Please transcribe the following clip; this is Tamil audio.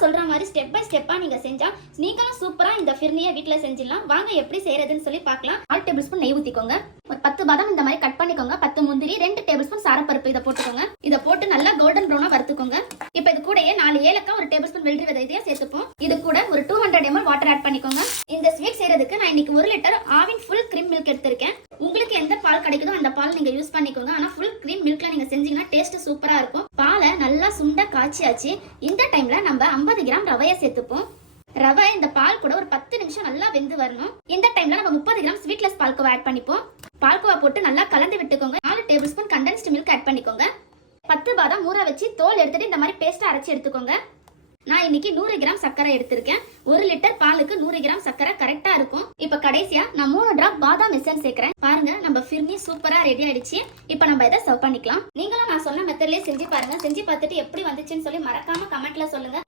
நான் சொல்ற மாதிரி ஸ்டெப் பை ஸ்டெப்பா நீங்க செஞ்சா நீங்களும் சூப்பரா இந்த ஃபிர்னியை வீட்ல செஞ்சிடலாம். வாங்க எப்படி செய்யறதுன்னு சொல்லி பார்க்கலாம். 4 டேபிள் ஸ்பூன் நெய் ஊத்திக்கோங்க. ஒரு 10 பாதாம் இந்த மாதிரி கட் பண்ணிக்கோங்க. 10 முந்திரி, 2 டேபிள் ஸ்பூன் சாரப்பருப்பு இதை போட்டுக்கோங்க. இதை போட்டு நல்லா கோல்டன் ப்ரௌனா வறுத்துக்கோங்க. இப்போ இது கூடயே 4 ஏலக்காய், ஒரு டேபிள் ஸ்பூன் வெள்ளரி விதை இதையும் சேர்த்துப்போம். இது கூட ஒரு 200 ml வாட்டர் ஆட் பண்ணிக்கோங்க. இந்த ஸ்வீட் செய்யறதுக்கு நான் இன்னைக்கு 1 litre Aavin full cream milk எடுத்திருக்கேன். உங்களுக்கு எந்த பால் கிடைக்குதோ அந்த பால் நீங்க யூஸ் பண்ணிக்கோங்க. ஆனா ஃபுல் கிரீம் மில்க்ல நீங்க செஞ்சீங்கன்னா டேஸ்ட் சூப்பரா இருக்கும். பாலை நல்லா சுண்ட காய்ச்சியாச்சு. இந்த டைம்ல நம்ம 50 கிராம் ரவையை சேர்த்துப்போம். ரவை இந்த பால் கூட ஒரு 10 நிமிஷம் நல்லா வெந்து வரணும். இந்த டைம்ல நம்ம 30 கிராம் ஸ்வீட்லெஸ் பால்கோவா ஆட் பண்ணிப்போம். பால்கோவா போட்டு நல்லா கலந்து விட்டுக்கோங்க. 4 tablespoon condensed milk add பண்ணிக்கோங்க. 10 பாதாம் ஊற வச்சு தோல் எடுத்துட்டு இந்த மாதிரி பேஸ்ட் அரைச்சு எடுத்துக்கோங்க. நான் இன்னைக்கு 100 கிராம் சர்க்கரை எடுத்திருக்கேன். 1 லிட்டர் பாலுக்கு 100 கிராம் சர்க்கரை கரெக்டா இருக்கும். இப்ப கடைசியா நான் 3 டிராப் பாதாம் எசன்ஸ் சேர்க்கிறேன். பாருங்க நம்ம ஃபிர்னி சூப்பரா ரெடி ஆயிடுச்சு. இப்ப நம்ம இதை சர்வ் பண்ணிக்கலாம். நீங்களும் நான் சொன்ன மெத்தட்லயே செஞ்சு பாருங்க. செஞ்சு பார்த்துட்டு எப்படி வந்துச்சுன்னு சொல்லி மறக்காம கமெண்ட்ல சொல்லுங்க.